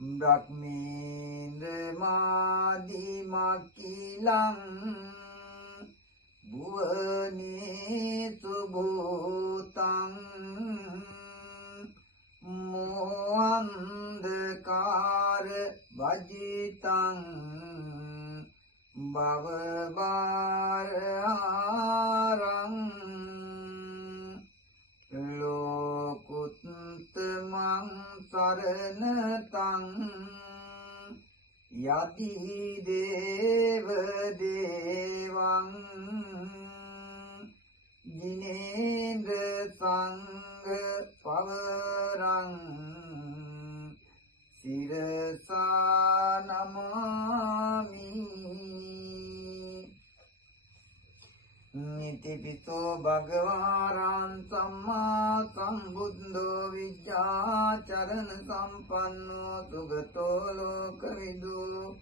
බ්‍රහ්මේන්ද්‍ර මාදි මකිලං භුවනේ සුභූතං මොහන්දකාර වජිතං භවබාරහාරං ලෝකුත්තමං සරණතං යති දේව දේවං ජිනේන්ද්‍ර සංඝ පවරං සිරසා නමාමි නිතිපිතෝ භගවාරං සම්මා සම්බුද්ධෝ විද්‍යාචරණ සම්පන්නෝ සුගතෝ ලෝකවිදු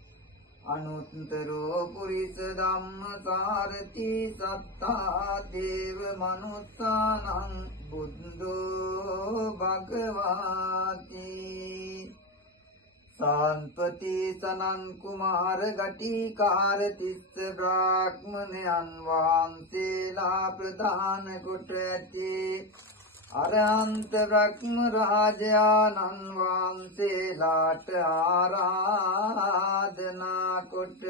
අනුත්තරෝ පුරිස ධම්මසාරති සත්තා දේව මනුස්සානං බුද්ධෝ භගවාති සාන්පති සනන් කුමාර ගටිකාර තිස්ස බ්‍රාහ්මණයන් වහන්සේලා ප්‍රධාන කොට ඇති අරහන්ත බ්‍රහ්ම රාජානන් වහන්සේලාට ආරාධනා කොට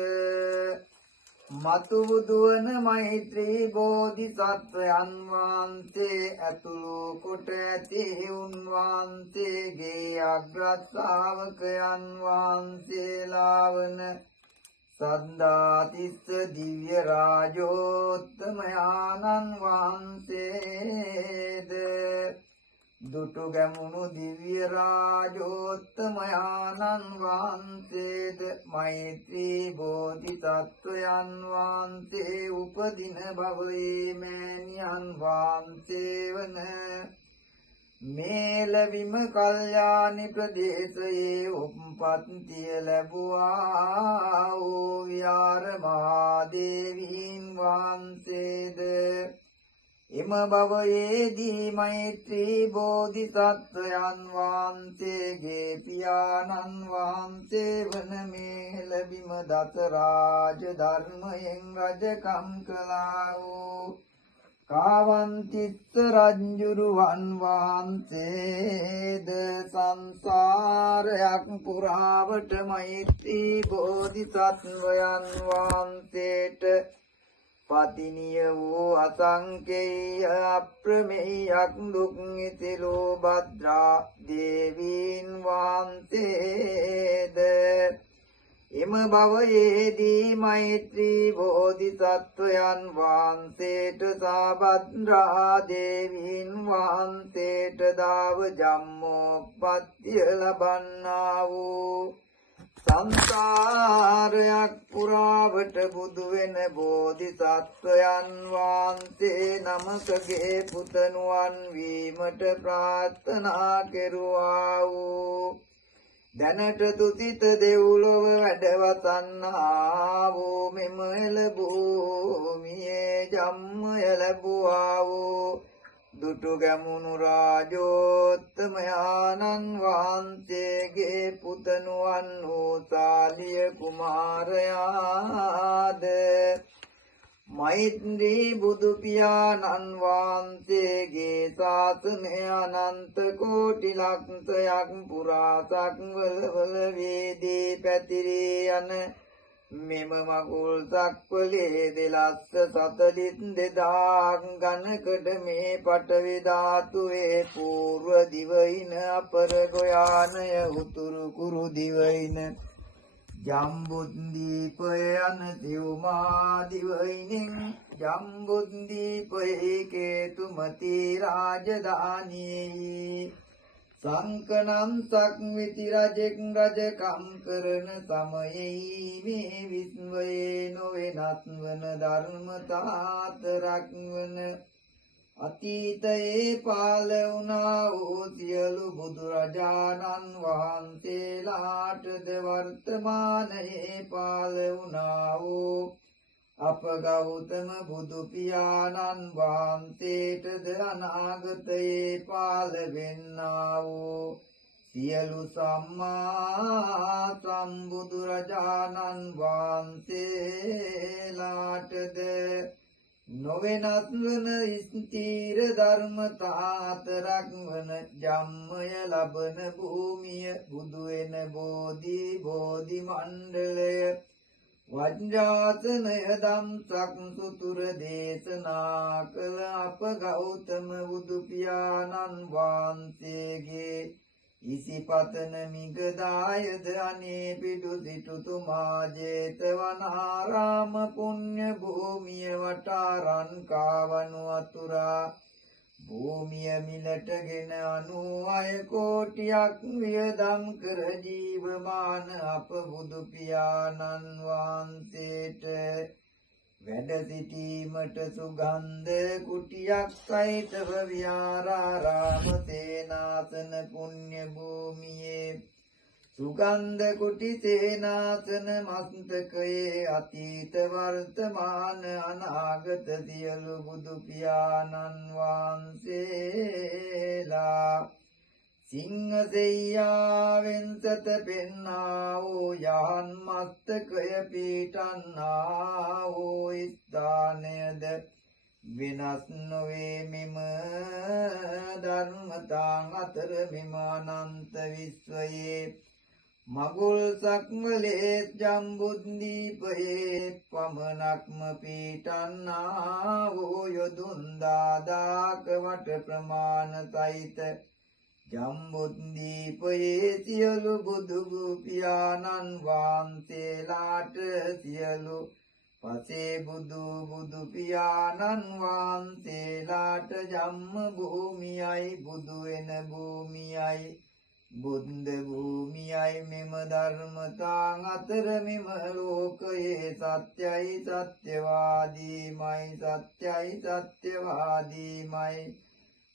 මතු බුදුවන මෛත්‍රී බෝධිසත්වයන් වහන්සේ ඇතුළු කොට ඇති උන්වහන්සේගේ අග්‍රශ්‍රාවකයන් වහන්සේලා වන සද්ධාතිස්ස දිව්‍ය රාජෝත්තමයාණන් වහන්සේද දුටු ගැමුණු දිව්‍ය රාජෝත්තමයාණන් වහන්සේද මෛත්‍රී බෝධිසත්වයන් වහන්සේ උපදින භවයේ මෑණියන් වහන්සේ වන මේලවිම කල්යාණි ප්‍රදේශයේ උප්පත්තිය ලැබුවා වූ විහාර මහාදේවීන් වහන්සේද එම භවයේදී මෛත්‍රී බෝධිසත්වයන් වහන්සේගේ පියාණන් වහන්සේ වන මේලවිම දස රාජ ධර්මයෙන් රජකම් කළා වූ කාවන්තිස්ස රජුරුවන් වහන්සේද සංසාරයක් පුරාවට මෛත්‍රී බෝධිසත්වයන් වහන්සේට පතිනිය වූ අසංකේය අප්‍රමේයක් දුක් නිතිලෝ භද්‍රා දේවීන් වහන්සේද එම භවයේදී මෛත්‍රී බෝධිසත්වයන් වහන්සේට සාභද්‍රා දේවීන් වහන්සේට දාව ජම්මෝපත්තිය ලබන්නා වූ සංසාරයක් පුරාවට බුදු වෙන බෝධිසත්වයන් වහන්සේ නමකගේ පුතණුවන් වීමට ප්‍රාර්ථනා කෙරුවා වූ දැනට තුසිත දෙව්ලොව වැඩවසන්නා වූ මෙම එළභූමියේ ජම්මය ලැබුවා වූ දුටු ගැමුණු රාජෝත්තමයාණන් වහන්සේගේ පුතණුවන් වූ සාලිය කුමාරයාද මෛත්‍රී බුදු පියාණන් වහන්සේගේ ශාසනය අනන්ත කෝටි ලක්ෂයක් පුරා සක්වල වේදී පැතිරී යන මෙම මගුල් සක්වලේ 2,42,000 ගණකට මේ පඨවි ධාතුවේ పూర్ව දිවයින අපර ගෝයානය උතුරු කුරු දිවයින ජම්බුද්දීපය යන දිව්මා දිවයිනෙන් ජම්බුද්දීපයේ කේතුමති රාජධානියේ සංකනම් සක්විති රජෙක් රජකම් කරන සමයේ මේ විශ්වයේ නොවෙනස් වන ධර්මතාතරක් වන අතීතයේ පාල වුණා වූ සියලු බුදුරජාණන් වහන්සේලාටද වර්තමානයේ පාල වුණා වූ අප ගෞතම බුදු පියාණන් වහන්සේටද අනාගතයේ පාල වෙන්නා වූ සියලු සම්මා සම්බුදුරජාණන් වහන්සේලාටද නොවෙනත් වන ස්ථීර ධර්මතා හතරක් වන ජම්මය ලබන භූමිය බුදු වෙන බෝධි මණ්ඩලය වජ්‍රාසනය දම්සක් සුතුර දේශනා කළ අප ගෞතම බුදු පියාණන් වහන්සේගේ ඉසිපතන මිගදායද අනේ පිටු සිටුතුමා ජේතවනාරාම පුණ්‍ය භූමිය වටාරන් කාවනු අතුරා භූමිය මිලටගෙන 96 කෝටියක් වියදම් කර ජීවමාන අප බුදු පියාණන් වහන්සේට වැඩ සිටීමට සුගන්ධ කුටියක් සහිතව විහාරාරාම සේනාසන පුණ්‍ය භූමියේ සුගන්ධ කුටි සේනාසන මස්තකයේ අතීත වර්තමාන අනාගත සියලු බුදු පියාණන් වහන්සේලා සිංහ සෙයියාවෙන් සත පෙන්නා වූ යහන් මස්තකය පීඨන්නා වූ ස්ථානයද වෙනස් නොවේ මෙම ධර්මතාන් අතර මෙම අනන්ත විශ්වයේ මගුල් සක්මලේ ජම්බුද්දීපයේ පමණක්ම පීඨන්නා වූ යොදුන් දාදාක වට ප්‍රමාණ සහිත ජම්බුද්දීපයේ සියලු බුදු පියාණන් වහන්සේලාට සියලු පසේ බුදු පියාණන් වහන්සේලාට ජම්ම භූමියයි බුදු වෙන භූමියයි බුද්ධ භූමියයි මෙම ධර්මතාන් අතර මෙම ලෝකයේ සත්‍යයි සත්‍යවාදීමයි සත්‍යයි සත්‍යවාදීමයි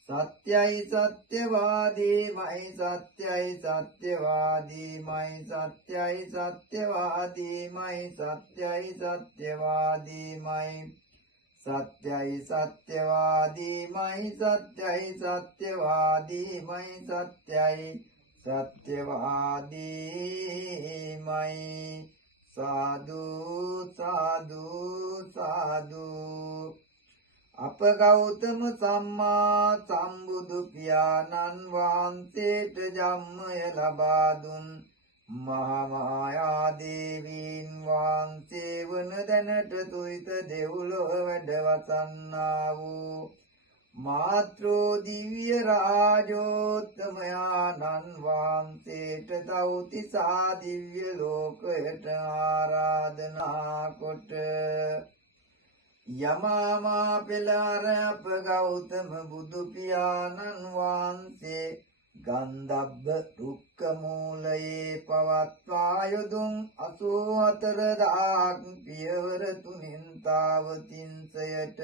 සත්‍යයි සත්‍යවාදීමයි සත්‍යයි සත්‍යවාදීමයි සත්‍යයි සත්‍යවාදීමයි සත්‍යයි සත්‍යවාදීමයි සත්‍යයි සත්‍යවාදීමයි සත්‍යයි සත්‍යවාදීමයි සත්‍යයි සත්‍යවාදීමයි සාදු සාදු සාදු අප ගෞතම සම්මා සම්බුදු පියාණන් වහන්සේට ජම්මය ලබා දුන් මහා මායා දේවීන් වහන්සේ වන දැනට තුයිත දෙව්ලොව වැඩවසන්නා වූ මාත්‍රෝ දිව්‍ය රාජෝත්තමයාණන් වහන්සේට තව්තිසා දිව්‍ය ලෝකයට ආරාධනා කොට යමාමා පෙළාර අප ගෞතම බුදු පියාණන් වහන්සේ ගන්ධබ්බ රුක්ක මූලයේ පවත්වා යොදුන් 84,000ක් පියවර තුනින් තාවතින්සයට